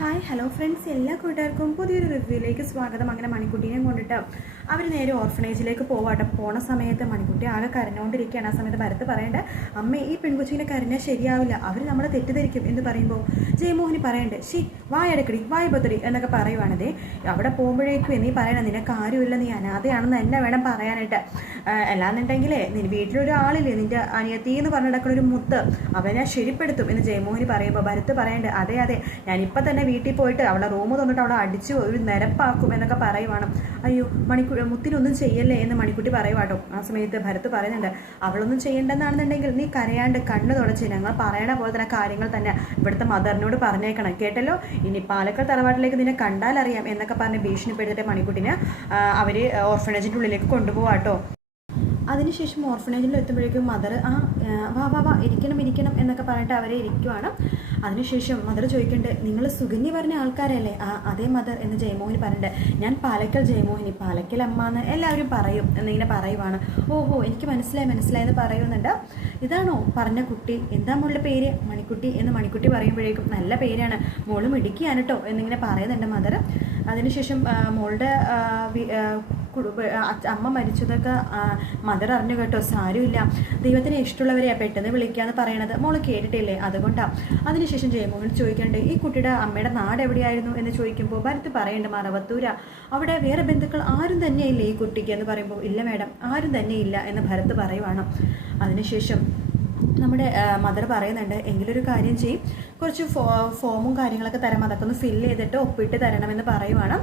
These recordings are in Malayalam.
ഹായ് ഹലോ ഫ്രണ്ട്സ് എല്ലാ കൂട്ടുകാർക്കും പുതിയൊരു റിവ്യൂയിലേക്ക് സ്വാഗതം. അങ്ങനെ മണിക്കുട്ടീനെയും കൊണ്ടിട്ട് അവർ നേരെ ഓർഫനേജിലേക്ക് പോവാട്ടെ. പോണ സമയത്ത് മണിക്കുട്ടി ആകെ കരഞ്ഞുകൊണ്ടിരിക്കുകയാണ് ആ സമയത്ത് ഭരത്ത് പറയണ്ട അമ്മ ഈ പെൺകുച്ചിനെ കരഞ്ഞാൽ ശരിയാവില്ല. അവർ നമ്മളെ തെറ്റിദ്ധരിക്കും. എന്ന് പറയുമ്പോൾ ജയമോഹിനി പറയണ്ടേ ഷി വായടക്കടി വായ ബത്തടി എന്നൊക്കെ പറയുവാണതേ അവിടെ പോകുമ്പോഴേക്കും നീ പറയണം നിനക്ക് ആരുമില്ല നീ അനാഥയാണെന്ന് തന്നെ വേണം പറയാനായിട്ട്. അല്ലാന്നുണ്ടെങ്കിലേ നീ വീട്ടിലൊരു ആളില്ലേ നിന്റെ അനിയത്തി എന്ന് പറഞ്ഞിടക്കുന്ന ഒരു മുത്ത്. അവനെ ശരിപ്പെടുത്തും എന്ന് ജയമോഹിനി പറയുമ്പോൾ ഭരത്ത് പറയണ്ടേ അതെ അതെ ഞാനിപ്പോൾ തന്നെ വീട്ടിൽ പോയിട്ട് അവളെ റൂം തന്നിട്ട് അവളെ അടിച്ച് ഒരു നിരപ്പാക്കും എന്നൊക്കെ പറയുവാണ്. അയ്യോ മണിക്കു മുത്തിനൊന്നും ചെയ്യല്ലേ എന്ന് മണിക്കുട്ടി പറയുവാട്ടോ. ആ സമയത്ത് ഭരത് പറയുന്നുണ്ട് അവളൊന്നും ചെയ്യണ്ടെന്നാണെന്നുണ്ടെങ്കിൽ നീ കരയാണ്ട് കണ്ണു തുടച്ച് ഞങ്ങൾ പറയണ പോലെ തന്നെ കാര്യങ്ങൾ തന്നെ ഇവിടുത്തെ മദറിനോട് പറഞ്ഞേക്കണം. കേട്ടല്ലോ? ഇനി പാലക്കാട് തറവാട്ടിലേക്ക് നിന്നെ കണ്ടാലറിയാം എന്നൊക്കെ പറഞ്ഞ് ഭീഷണിപ്പെടുത്തിട്ട് മണിക്കുട്ടിനെ അവർ ഓർഫനേജിന്റെ ഉള്ളിലേക്ക് കൊണ്ടുപോവാട്ടോ. അതിനുശേഷം ഓർഫനേജിൽ എത്തുമ്പോഴേക്കും മദർ ആ വാ വാ വാ ഇരിക്കണം ഇരിക്കണം എന്നൊക്കെ പറഞ്ഞിട്ട് അവരെ ഇരിക്കുവാണ്. അതിനുശേഷം മദർ ചോദിക്കേണ്ടത് നിങ്ങൾ സുഗന്യ പറഞ്ഞ ആൾക്കാരല്ലേ? ആ അതേ മദർ എന്ന് ജയമോഹിനി പറഞ്ഞിട്ട് ഞാൻ പാലക്കൽ ജയമോഹിനി പാലക്കൽ അമ്മ എന്ന് എല്ലാവരും പറയും എന്നിങ്ങനെ പറയുവാണ്. ഓഹോ എനിക്ക് മനസ്സിലായി മനസ്സിലായി എന്ന് പറയുന്നുണ്ട്. ഇതാണോ പറഞ്ഞ കുട്ടി? എന്താ മോളുടെ പേര്? മണിക്കുട്ടി എന്ന് മണിക്കുട്ടി പറയുമ്പോഴേക്കും നല്ല പേരാണ് മോൾ മിടിക്കുകയാണ് കേട്ടോ എന്നിങ്ങനെ പറയുന്നുണ്ട് മദർ അതിനുശേഷം മോളുടെ കുടുംബ അമ്മ മരിച്ചതൊക്കെ മദർ അറിഞ്ഞു കേട്ടോ. സാരമില്ല. ദൈവത്തിന് ഇഷ്ടമുള്ളവരെയാ പെട്ടെന്ന് വിളിക്കാന്ന് പറയണത്. മോൾ കേട്ടിട്ടില്ലേ? അതുകൊണ്ടാണ് അതിനുശേഷം ജയമോഹൻ ചോദിക്കണ്ടേ ഈ കുട്ടിയുടെ അമ്മയുടെ നാട് എവിടെയായിരുന്നു? എന്ന് ചോദിക്കുമ്പോൾ ഭരത് പറയണ്ട മറവത്തൂര. അവിടെ വേറെ ബന്ധുക്കൾ ആരും തന്നെയില്ലേ ഈ കുട്ടിക്ക്? എന്ന് പറയുമ്പോൾ ഇല്ല മേഡം ആരും തന്നെയില്ല എന്ന് ഭരത് പറയുവാണ്. അതിനുശേഷം നമ്മുടെ മദർ പറയുന്നുണ്ട് എങ്കിലൊരു കാര്യം ചെയ്യും. കുറച്ച് ഫോ ഫോമും കാര്യങ്ങളൊക്കെ തരാം. അതൊക്കെ ഒന്ന് ഫില്ല് ചെയ്തിട്ട് ഒപ്പിട്ട് തരണമെന്ന് പറയുവാണ്.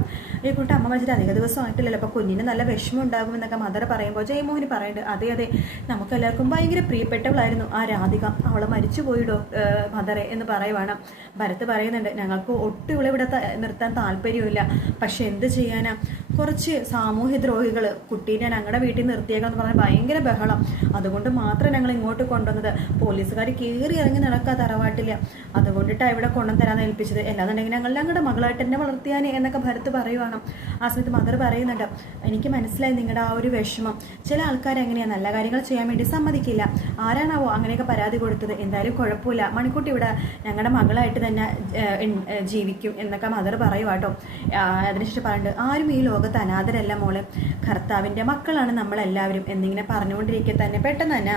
ഈ കുട്ടി അമ്മ വെച്ചിട്ട് അധിക ദിവസം ആയിട്ടില്ലല്ലോ അപ്പോൾ കുഞ്ഞിന് നല്ല വിഷമം ഉണ്ടാകുമെന്നൊക്കെ മദർ പറയുമ്പോൾ ജയമോഹന് പറയുന്നുണ്ട് അതെ അതെ നമുക്ക് എല്ലാവർക്കും ഭയങ്കര പ്രിയപ്പെട്ടവളായിരുന്നു. ആ രാധിക അവൾ മരിച്ചു പോയി ഡോ മദറെ എന്ന് പറയുവാണ്. ഭരത് പറയുന്നുണ്ട് ഞങ്ങൾക്ക് ഒട്ടും ഇവിടെ ഇവിടെ നിർത്താൻ താല്പര്യമില്ല പക്ഷെ എന്ത് ചെയ്യാനാ? കുറച്ച് സാമൂഹ്യ ദ്രോഹികൾ കുട്ടീനെ ഞങ്ങളുടെ വീട്ടിൽ നിർത്തിയേക്കാന്ന് പറഞ്ഞാൽ ഭയങ്കര ബഹളം. അതുകൊണ്ട് മാത്രം ഞങ്ങൾ ഇങ്ങോട്ട് കൊണ്ടുവന്നത്. പോലീസുകാർ കയറി ഇറങ്ങി നടക്കുക തറവാട്ടില്ല അതുകൊണ്ടിട്ടാണ് ഇവിടെ കൊണ്ടു തരാൻ ഏൽപ്പിച്ചത്. അല്ലാന്നുണ്ടെങ്കിൽ ഞങ്ങൾ ഞങ്ങളുടെ മകളായിട്ട് എന്നെ വളർത്തിയാനേ എന്നൊക്കെ ഭരത്ത് പറയുവാണ്. ആ സമയത്ത് മദർ പറയുന്നുണ്ട് എനിക്ക് മനസ്സിലായി നിങ്ങളുടെ ആ ഒരു വിഷമം. ചില ആൾക്കാർ എങ്ങനെയാണ് നല്ല കാര്യങ്ങൾ ചെയ്യാൻ വേണ്ടി സമ്മതിക്കില്ല. ആരാണാവോ അങ്ങനെയൊക്കെ പരാതി കൊടുത്തത്. എന്തായാലും കുഴപ്പമില്ല. മണിക്കുട്ടി ഇവിടെ ഞങ്ങളുടെ മകളായിട്ട് തന്നെ ജീവിക്കും എന്നൊക്കെ മദർ പറയുവാട്ടോ. അതിനുശേഷം പറയുന്നുണ്ട് ആരും ഈ ലോകത്ത് അനാഥരല്ല മോളെ. കർത്താവിന്റെ മക്കളാണ് നമ്മളെല്ലാവരും എന്നിങ്ങനെ പറഞ്ഞുകൊണ്ടിരിക്കെ തന്നെ പെട്ടെന്ന് തന്നെ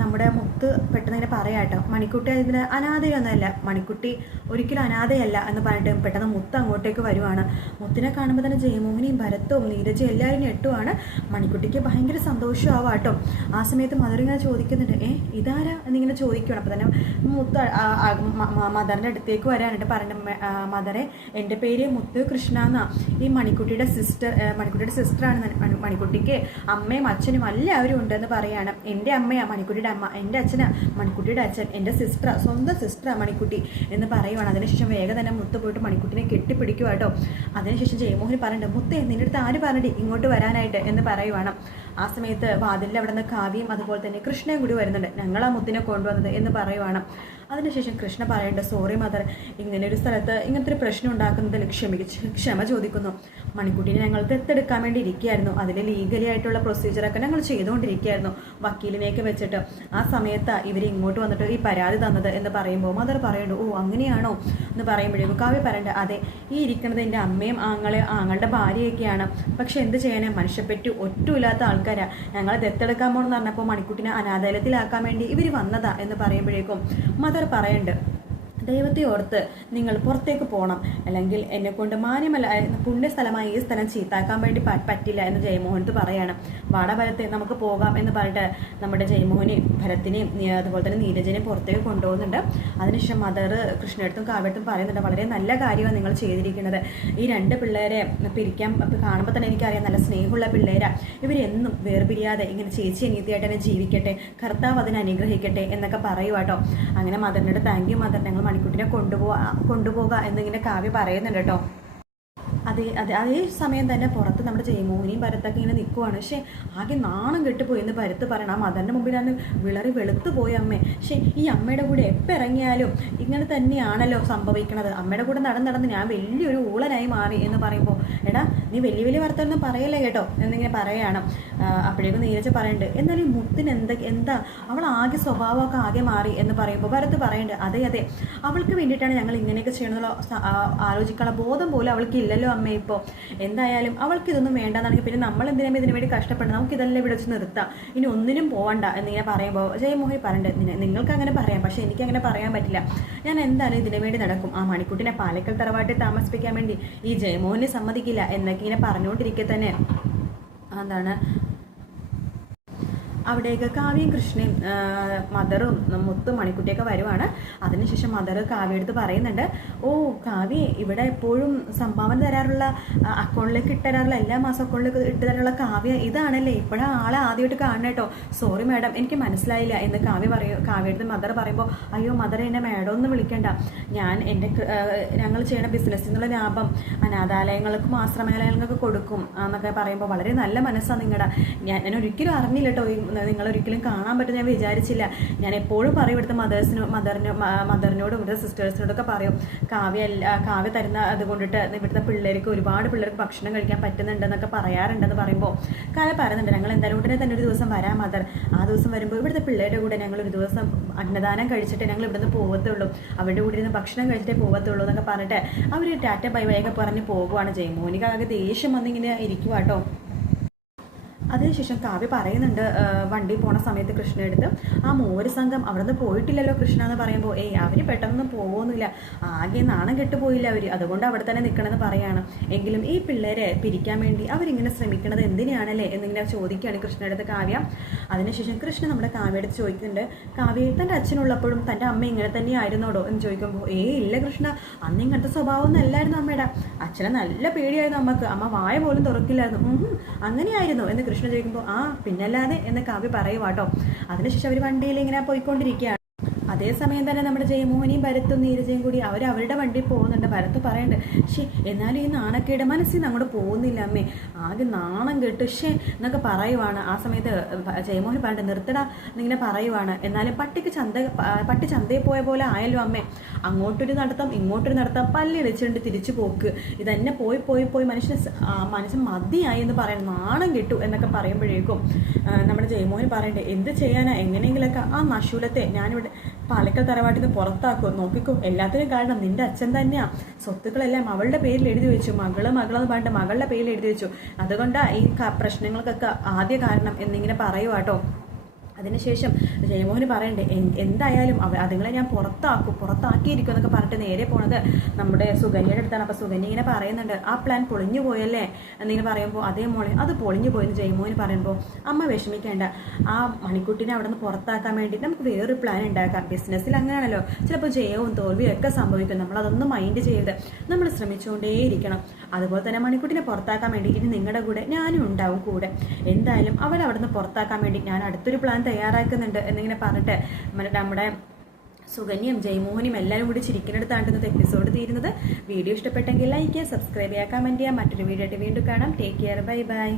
നമ്മുടെ മുത്ത് പെട്ടെന്ന് ഇങ്ങനെ പറയാട്ടോ മണിക്കുട്ടി അതിന് അനാഥയൊന്നുമല്ല. മണിക്കുട്ടി ഒരിക്കലും അനാഥയല്ല എന്ന് പറഞ്ഞിട്ട് പെട്ടെന്ന് മുത്ത് അങ്ങോട്ടേക്ക് വരുവാണ്. മുത്തിനെ കാണുമ്പോൾ തന്നെ ജയമോഹിനിയും ഭരത്തും നീരജും എല്ലാവരും ഞെട്ടുവാണ്. മണിക്കുട്ടിക്ക് ഭയങ്കര സന്തോഷമാവാം കേട്ടോ. ആ സമയത്ത് മദർ ഇങ്ങനെ ചോദിക്കുന്നുണ്ട് ഏ ഇതാരാ? എന്നിങ്ങനെ ചോദിക്കുകയാണ് അപ്പോൾ തന്നെ മുത്ത് മദറിന്റെ അടുത്തേക്ക് വരാനായിട്ട് പറഞ്ഞു മദറെ എന്റെ പേര് മുത്ത് കൃഷ്ണ എന്നാ. ഈ മണിക്കുട്ടിയുടെ സിസ്റ്റർ മണിക്കുട്ടിയുടെ സിസ്റ്ററാണ് മണിക്കുട്ടിക്ക് അമ്മയും അച്ഛനും എല്ലാവരും ഉണ്ടെന്ന് പറയാണ്. എന്റെ അമ്മയാണ് മണിക്കുട്ടിയുടെ അമ്മ എന്റെ അച്ഛനാ മണിക്കുട്ടിയുടെ അച്ഛൻ എന്റെ സിസ്റ്റർ സ്വന്തം സിസ്റ്ററാ മണിക്കുട്ടി എന്ന് പറയുവാണ്. അതിനുശേഷം വേഗം തന്നെ മുത്ത് പോയിട്ട് മണിക്കുട്ടിനെ കെട്ടിപ്പിടിക്കുക കേട്ടോ അതിനുശേഷം ജയമോഹൻ പറയണ്ട മുത്തേ നിന്റെ അടുത്ത് ആര് പറഞ്ഞിട്ട് ഇങ്ങോട്ട് വരാനായിട്ട്? എന്ന് പറയുവാണ്. ആ സമയത്ത് വാതിലിൽ അവിടെ നിന്ന് കാവ്യം അതുപോലെ തന്നെ കൃഷ്ണയും കൂടി വരുന്നുണ്ട്. ഞങ്ങളാ മുത്തിനെ കൊണ്ടുവന്നത് എന്ന് പറയുവാണ്. അതിനുശേഷം കൃഷ്ണ പറയേണ്ട സോറി മദർ ഇങ്ങനെ ഒരു സ്ഥലത്ത് ഇങ്ങനത്തെ ഒരു പ്രശ്നം ഉണ്ടാക്കുന്നതിൽ ക്ഷമിച്ച് ക്ഷമ ചോദിക്കുന്നു. മണിക്കുട്ടീനെ ഞങ്ങൾ ദത്തെടുക്കാൻ വേണ്ടി ഇരിക്കുകയായിരുന്നു. അതിൽ ലീഗലി ആയിട്ടുള്ള പ്രൊസീജിയറൊക്കെ ഞങ്ങൾ ചെയ്തുകൊണ്ടിരിക്കുകയായിരുന്നു. വക്കീലിനെയൊക്കെ വെച്ചിട്ട് ആ സമയത്ത് ഇവർ ഇങ്ങോട്ട് വന്നിട്ട് ഈ പരാതി തന്നത് എന്ന് പറയുമ്പോൾ മദർ പറയുന്നുണ്ട് ഓ അങ്ങനെയാണോ? എന്ന് പറയുമ്പോഴേക്കും കാവ്യ പറയണ്ട അതെ ഈ ഇരിക്കുന്നത് എന്റെ അമ്മയും ആങ്ങളെ ആങ്ങളുടെ ഭാര്യയൊക്കെയാണ്. പക്ഷെ എന്ത് ചെയ്യാനാ? മനുഷ്യപ്പെട്ട് ഒറ്റുമില്ലാത്ത ആൾക്കാരാ. ഞങ്ങളെ ദത്തെടുക്കാൻ പോകണമെന്ന് പറഞ്ഞപ്പോൾ മണിക്കുട്ടിനെ അനാഥാലയത്തിലാക്കാൻ വേണ്ടി ഇവർ വന്നതാ എന്ന് പറയുമ്പോഴേക്കും മദർ പറയുന്നുണ്ട് ദൈവത്തെ ഓർത്ത് നിങ്ങൾ പുറത്തേക്ക് പോകണം അല്ലെങ്കിൽ എന്നെ കൊണ്ട് മാന്യമല്ല പുണ്യസ്ഥലമായി ഈ സ്ഥലം ചീത്താക്കാൻ വേണ്ടി പറ്റില്ല എന്ന് ജയമോഹനത്ത് പറയാണ്. വാടഭരത്തെ നമുക്ക് പോകാം എന്ന് പറഞ്ഞിട്ട് നമ്മുടെ ജയമോഹനെയും ഭരത്തിനെയും അതുപോലെ തന്നെ നീരജനെയും പുറത്തേക്ക് കൊണ്ടുപോകുന്നുണ്ട്. അതിനുശേഷം മദർ കൃഷ്ണടുത്തും കാവ്യടുത്തും പറയുന്നുണ്ട് വളരെ നല്ല കാര്യമാണ് നിങ്ങൾ ചെയ്തിരിക്കുന്നത്. ഈ രണ്ട് പിള്ളേരെ പിരിക്കാൻ കാണുമ്പോൾ തന്നെ എനിക്കറിയാം നല്ല സ്നേഹമുള്ള പിള്ളേരാ. ഇവരെന്നും വേർപിരിയാതെ ഇങ്ങനെ ചേച്ചി അനീതിയായിട്ട് തന്നെ ജീവിക്കട്ടെ കർത്താവ് അതിനെ അനുഗ്രഹിക്കട്ടെ എന്നൊക്കെ പറയുവാട്ടോ അങ്ങനെ മദറിനോട് താങ്ക് യു മദർ ഞങ്ങൾ മണിക്കുട്ടിനെ കൊണ്ടുപോവാ കൊണ്ടുപോകുക എന്നിങ്ങനെ കാവ്യ പറയുന്നുണ്ട് കേട്ടോ. അതേ അതെ. അതേ സമയം തന്നെ പുറത്ത് നമ്മുടെ ജയമോഹിനിയും ഭരത്തൊക്കെ ഇങ്ങനെ നിൽക്കുവാണ് പക്ഷേ ആകെ നാണം കെട്ടുപോയി എന്ന് ഭരത്ത് പറയണം. ആ മദറിന്റെ മുമ്പിലാണ് വിളറി വെളുത്തു പോയ അമ്മേ. പക്ഷേ ഈ അമ്മയുടെ കൂടെ എപ്പോൾ ഇറങ്ങിയാലും ഇങ്ങനെ തന്നെയാണല്ലോ സംഭവിക്കുന്നത് അമ്മയുടെ കൂടെ നടന്ന് നടന്ന് ഞാൻ വലിയൊരു ഊളനായി മാറി എന്ന് പറയുമ്പോൾ എടാ നീ വലിയ വലിയ വർത്തമാനം പറയല്ലേ കേട്ടോ? എന്നിങ്ങനെ പറയുകയാണ് അപ്പോഴേക്കും നീരജ പറയുന്നുണ്ട് എന്നാലും മുത്തിന് എന്താ എന്താ? അവൾ ആകെ സ്വഭാവമൊക്കെ ആകെ മാറി എന്ന് പറയുമ്പോൾ ഭരത് പറയുന്നുണ്ട് അതെ അതെ. അവൾക്ക് വേണ്ടിയിട്ടാണ് ഞങ്ങൾ ഇങ്ങനെയൊക്കെ ചെയ്യണമെന്നുള്ള ആലോചിക്കാനുള്ള ബോധം പോലും അവൾക്ക് ഇല്ലല്ലോ അമ്മ. ഇപ്പോൾ എന്തായാലും അവൾക്ക് ഇതൊന്നും വേണ്ടെന്നാണെങ്കിൽ പിന്നെ നമ്മൾ എന്തിനാ ഇതിനു വേണ്ടി കഷ്ടപ്പെടണം? നമുക്ക് ഇതെല്ലാം ഇവിടെ വെച്ച് നിർത്താം. ഇനി ഒന്നിനും പോവണ്ട എന്നിങ്ങനെ പറയുമ്പോൾ ജയമോഹി മോഹി "നിന- നിങ്ങൾക്ക് അങ്ങനെ പറയാം പക്ഷേ എനിക്ക് അങ്ങനെ പറയാൻ പറ്റില്ല. ഞാൻ എന്തായാലും ഇതിനു വേണ്ടി നടക്കും. ആ മണിക്കുട്ടിനെ പാലക്കൽ തറവാട്ടിൽ താമസിപ്പിക്കാൻ വേണ്ടി ഈ ജയമോഹനെ സമ്മതിക്കില്ല എന്നൊക്കെ ഇങ്ങനെ പറഞ്ഞുകൊണ്ടിരിക്കെ തന്നെ. എന്താണ് അവിടേക്ക് കാവ്യയും കൃഷ്ണയും മദറും മുത്തും മണിക്കുട്ടിയൊക്കെ വരുവാണ്. അതിനുശേഷം മദർ കാവ്യ എടുത്ത് പറയുന്നുണ്ട് ഓ കാവ്യ ഇവിടെ എപ്പോഴും സംഭാവന തരാറുള്ള അക്കൗണ്ടിലേക്ക് ഇട്ട് തരാറുള്ള എല്ലാ മാസം അക്കൗണ്ടിലേക്ക് ഇട്ട് തരാറുള്ള കാവ്യ ഇതാണല്ലേ? ഇപ്പോഴാണ് ആളെ ആദ്യമായിട്ട് കാണണം കേട്ടോ. സോറി മാഡം എനിക്ക് മനസ്സിലായില്ല. എന്ന് കാവ്യ പറയും കാവ്യ എടുത്ത് മദർ പറയുമ്പോൾ അയ്യോ മദർ എന്നെ മാഡം ഒന്നും വിളിക്കണ്ട. ഞാൻ എന്റെ ഞങ്ങൾ ചെയ്യുന്ന ബിസിനസ്സിൽ നിന്നുള്ള ലാഭം അനാഥാലയങ്ങൾക്കും ആശ്രമാലയങ്ങൾക്കൊക്കെ കൊടുക്കും എന്നൊക്കെ പറയുമ്പോൾ വളരെ നല്ല മനസ്സാണ് നിങ്ങളുടെ ഞാൻ ഞാൻ ഒരിക്കലും അറിഞ്ഞില്ല കേട്ടോ ഈ നിങ്ങളൊരിക്കലും കാണാൻ പറ്റും ഞാൻ വിചാരിച്ചില്ല. ഞാൻ എപ്പോഴും പറയും ഇവിടുത്തെ മദേഴ്സിനും മദറിന് മദറിനോടും ഇവിടുത്തെ സിസ്റ്റേഴ്സിനോടൊക്കെ പറയും കാവ്യ കാവ്യ തരുന്ന അത് കൊണ്ടിട്ട് ഇവിടുത്തെ പിള്ളേർക്ക് ഒരുപാട് പിള്ളേർക്ക് ഭക്ഷണം കഴിക്കാൻ പറ്റുന്നുണ്ടെന്നൊക്കെ പറയാറുണ്ടെന്ന് പറയുമ്പോൾ കാവ്യ പറയുന്നുണ്ട് ഞങ്ങൾ എന്തായാലും ഉടനെ തന്നെ ഒരു ദിവസം വരാം മദർ ആ ദിവസം വരുമ്പോൾ ഇവിടുത്തെ പിള്ളേരുടെ കൂടെ ഞങ്ങൾ ഒരു ദിവസം അന്നദാനം കഴിച്ചിട്ട് ഞങ്ങൾ ഇവിടുന്ന് പോകത്തുള്ളൂ അവരുടെ കൂടെ ഇരുന്ന് ഭക്ഷണം കഴിച്ചിട്ടേ പോകത്തുള്ളൂ എന്നൊക്കെ പറഞ്ഞിട്ട് അവർ ടാറ്റ ബൈ ബൈ ഒക്കെ പറഞ്ഞ് പോകുവാണ് ചെയ്യും മോനിക്ക് ആകെ ദേഷ്യം വന്നിങ്ങനെ ഇരിക്കുവാട്ടോ അതിനുശേഷം കാവ്യ പറയുന്നുണ്ട് വണ്ടി പോണ സമയത്ത് കൃഷ്ണ എടുത്ത് ആ മോര് സംഘം അവിടെ നിന്ന് പോയിട്ടില്ലല്ലോ കൃഷ്ണ എന്ന് പറയുമ്പോൾ ഏയ് അവർ പെട്ടെന്നൊന്നും പോകുന്നില്ല ആകെ നാണം കെട്ടുപോയില്ല അവർ അതുകൊണ്ട് അവിടെ തന്നെ നിൽക്കണമെന്ന് പറയാണ്. എങ്കിലും ഈ പിള്ളേരെ പിരിക്കാൻ വേണ്ടി അവരിങ്ങനെ ശ്രമിക്കണത് എന്തിനാണല്ലേ? എന്നിങ്ങനെ ചോദിക്കുകയാണ് കൃഷ്ണയുടെ അടുത്ത് കാവ്യ. അതിനുശേഷം കൃഷ്ണ നമ്മുടെ കാവ്യ അടുത്ത് ചോദിക്കുന്നുണ്ട് കാവ്യ തന്റെ അച്ഛനുള്ളപ്പോഴും തന്റെ അമ്മ ഇങ്ങനെ തന്നെ ആയിരുന്നോടോ? എന്ന് ചോദിക്കുമ്പോൾ ഏ ഇല്ല കൃഷ്ണ. അന്ന് ഇങ്ങനത്തെ സ്വഭാവം അല്ലായിരുന്നു അമ്മയുടെ. അച്ഛനെ നല്ല പേടിയായിരുന്നു അമ്മയ്ക്ക്. അമ്മ വായ പോലും തുറക്കില്ലായിരുന്നു. അങ്ങനെയായിരുന്നു. എന്ന് കൃഷ്ണ ചോദിക്കുമ്പോൾ ആ പിന്നല്ലാതെ എന്ന് കാവ്യ പറയുവാട്ടോ. അതിനുശേഷം അവർ വണ്ടിയിൽ ഇങ്ങനെ പോയിക്കൊണ്ടിരിക്കുകയാണ്. അതേസമയം തന്നെ നമ്മുടെ ജയമോഹനിയും ഭരത്തും നീരജയും കൂടി അവർ അവരുടെ വണ്ടി പോകുന്നുണ്ട്. ഭരത്ത് പറയണ്ട് ഷേ എന്നാലും ഈ നാണക്കേട് മനസ്സിൽ നിന്ന് അങ്ങോട്ട് പോകുന്നില്ല അമ്മേ. ആകെ നാണം കെട്ട് ഷേ എന്നൊക്കെ പറയുവാണ്. ആ സമയത്ത് ജയമോഹൻ പറഞ്ഞിട്ട് നിർത്തടാ എന്നിങ്ങനെ പറയുവാണ്. എന്നാലും പട്ടിക്ക് ചന്ത പട്ടി ചന്തയിൽ പോയ പോലെ ആയല്ലോ അമ്മേ. അങ്ങോട്ടൊരു നടത്തം ഇങ്ങോട്ടൊരു നടത്തം പല്ലി ഇടിച്ചുകൊണ്ട് തിരിച്ചു പോക്ക്. ഇതന്നെ പോയി പോയി പോയി മനുഷ്യന് മനുഷ്യൻ മതിയായി എന്ന് പറയണം. നാണം കിട്ടു എന്നൊക്കെ പറയുമ്പോഴേക്കും നമ്മുടെ ജയമോഹൻ പറയണ്ടേ എന്ത് ചെയ്യാനാ? എങ്ങനെയെങ്കിലൊക്കെ ആ നശൂലത്തെ ഞാനിവിടെ പാലക്കൽ തറവാട്ടിൽ നിന്ന് പുറത്താക്കും നോക്കിക്കോ. എല്ലാത്തിനും കാരണം നിന്റെ അച്ഛൻ തന്നെയാ. സ്വത്തുക്കളെല്ലാം അവളുടെ പേരിൽ എഴുതി വെച്ചു. മകൾ മകളെന്ന് പറഞ്ഞിട്ട് മകളുടെ പേരിൽ എഴുതി വെച്ചു. അതുകൊണ്ടാണ് ഈ പ്രശ്നങ്ങൾക്കൊക്കെ ആദ്യ കാരണം എന്നിങ്ങനെ പറയുവാട്ടോ അതിനുശേഷം ജയമോഹന് പറയണ്ടേ "എൻ- എന്തായാലും അവ അതുങ്ങളെ ഞാൻ പുറത്താക്കും പുറത്താക്കിയിരിക്കും എന്നൊക്കെ പറഞ്ഞിട്ട് നേരെ പോണത് നമ്മുടെ സുകന്യയുടെ അടുത്താണ്. അപ്പോൾ സുകന്യ ഇങ്ങനെ പറയുന്നുണ്ട് ആ പ്ലാൻ പൊളിഞ്ഞു പോയല്ലേ? എന്നിങ്ങനെ പറയുമ്പോൾ അതേ മോളെ അത് പൊളിഞ്ഞു പോയെന്ന് ജയമോഹന് പറയുമ്പോൾ അമ്മ വിഷമിക്കേണ്ട. ആ മണിക്കുട്ടിനെ അവിടെ നിന്ന് പുറത്താക്കാൻ വേണ്ടി നമുക്ക് വേറൊരു പ്ലാൻ ഉണ്ടാക്കാം. ബിസിനസ്സിൽ അങ്ങനെയാണല്ലോ. ചിലപ്പോൾ ജയവും തോൽവിയും ഒക്കെ സംഭവിക്കും. നമ്മൾ അതൊന്നും മൈൻഡ് ചെയ്ത് നമ്മൾ ശ്രമിച്ചുകൊണ്ടേയിരിക്കണം അതുപോലെ തന്നെ മണിക്കുട്ടിനെ പുറത്താക്കാൻ വേണ്ടി ഇനി നിങ്ങളുടെ കൂടെ ഞാനും ഉണ്ടാവും കൂടെ. എന്തായാലും അവളെ അവിടെ നിന്ന് പുറത്താക്കാൻ വേണ്ടി ഞാൻ അടുത്തൊരു പ്ലാൻ തയ്യാറാക്കുന്നുണ്ട് എന്നിങ്ങനെ പറഞ്ഞിട്ട് നമ്മുടെ- സുകന്യയും ജയമോഹനും എല്ലാവരും കൂടി ചിരിക്കുന്നിടത്താണ് ഇന്നത്തെ എപ്പിസോഡ് തീരുന്നത്. വീഡിയോ ഇഷ്ടപ്പെട്ടെങ്കിൽ ലൈക്ക് ചെയ്യുക സബ്സ്ക്രൈബ് ചെയ്യുക കമന്റ് ചെയ്യുക. മറ്റൊരു വീഡിയോ ആയിട്ട് വീണ്ടും കാണാം. Take care bye bye